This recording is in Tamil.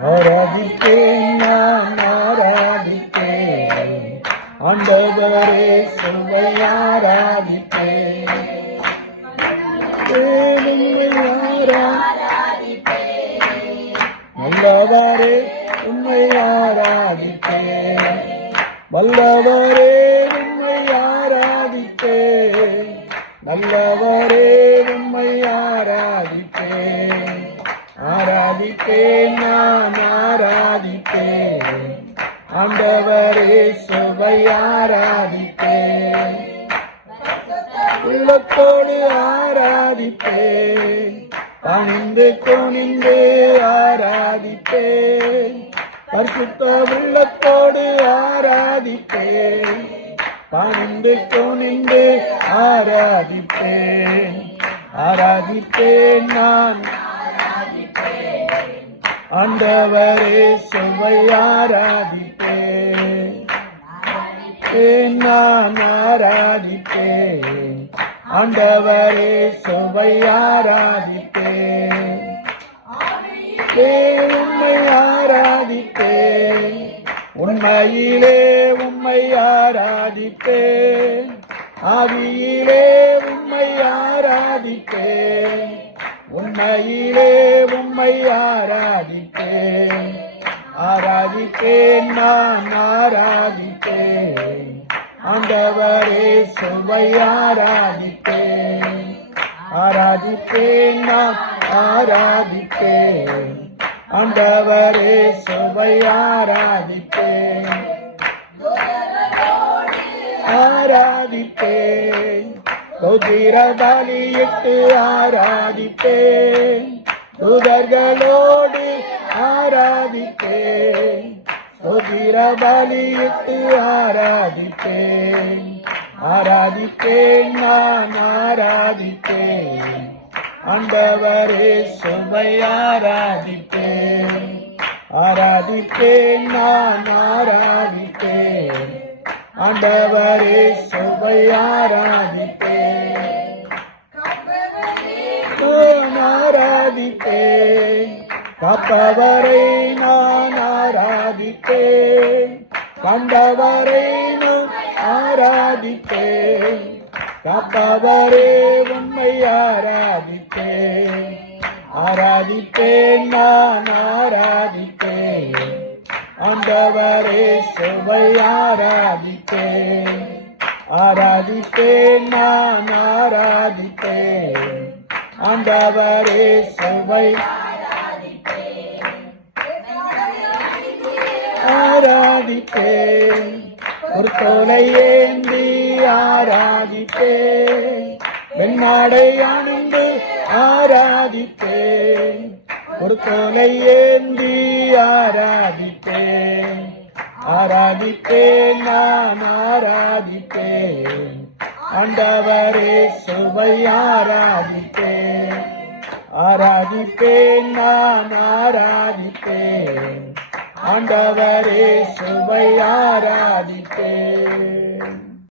ஆராதிப்பேன் நான் ஆராதிப்பேன் ஆண்டவரே சுவை ஆராதிப்பேன் நல்லவரே உம்மை ஆராதிப்பேன் வல்லவரே உம்மை ஆராதிப்பேன் நல்லவரே உம்மை ஆராதிப்பேன் ஆராதிப்பேன் நான் ஆராதிப்பேன் ஆண்டவரே சுவை ஆராதிப்பேன் உள்ளத்தோடு ஆராதிப்பேன் பணிந்து குனிந்து ஆராதிப்பேன் பரிசுத்த உள்ளத்தோடு ஆராதிப்பேன் பணிந்து குனிந்து ஆராதிப்பேன் ஆராதிப்பேன் நான் ஆண்டவரே சுவை ஆராதிப்பேன் நான் ஆராதிப்பேன் ஆண்டவரே சுவை ஆராதிப்பேன் உம்மை ஆராதிப்பேன் உண்மையிலே உம்மை ஆராதிப்பேன் ஆவியிலே உம்மை ஆராதிப்பேன் உண்மையிலே உம்மை ஆராதிப்பேன் ஆராதிப்பேன் நான் ஆராதிப்பேன் ஆண்டவரே சுவை ஆராதிப்பேன் ஆராதிப்பேன் நான் ஆராதிப்பேன் ஆண்டவரே சுவை ஆராதிப்பேன் ஆராதிப்பேன் ஸ்தோத்திர பலியிட்டு ஆராதிப்பேன் தூதர்களோடு ஆராதிப்பேன் ஸ்தோத்திர பலியிட்டு ஆராதிப்பேன் ஆராதிப்பேன் நான் ஆராதிப்பேன் ஆண்டவரே சுவை ஆராதிப்பேன் ஆராதிப்பேன் நான் ஆராதிப்பேன் ஆண்டவரே சுவை ஆராதிப்பேன் நான் ஆராதிப்பேன் காப்பவரை நான் ஆராதிப்பேன் கண்டவரை நான் ஆராதிப்பேன் காப்பவரே உம்மை ஆராதிப்பேன் ஆராதிப்பேன் நான் ஆராதிப்பேன் ஆண்டவரே சுவை ஆராதிப்பேன் ஆராதிப்பேன் நான் ஆராதிப்பேன் ஆண்டவரே சுவை ஆராதிப்பேன் ஒரு தோலை ஏந்தி ஆராதிப்பேன் வெண்ணாடை அணிந்து ஆராதிப்பேன் ஒரு தோலை ஏந்தி ஆராதிப்பேன் ஆராதிப்பேன் நான் ஆராதிப்பேன் ஆண்டவரே சுவை ஆராதிப்பேன் ஆராதிப்பேன் நான் ஆராதிப்பேன் ஆண்டவரே சுவை ஆராதிப்பேன்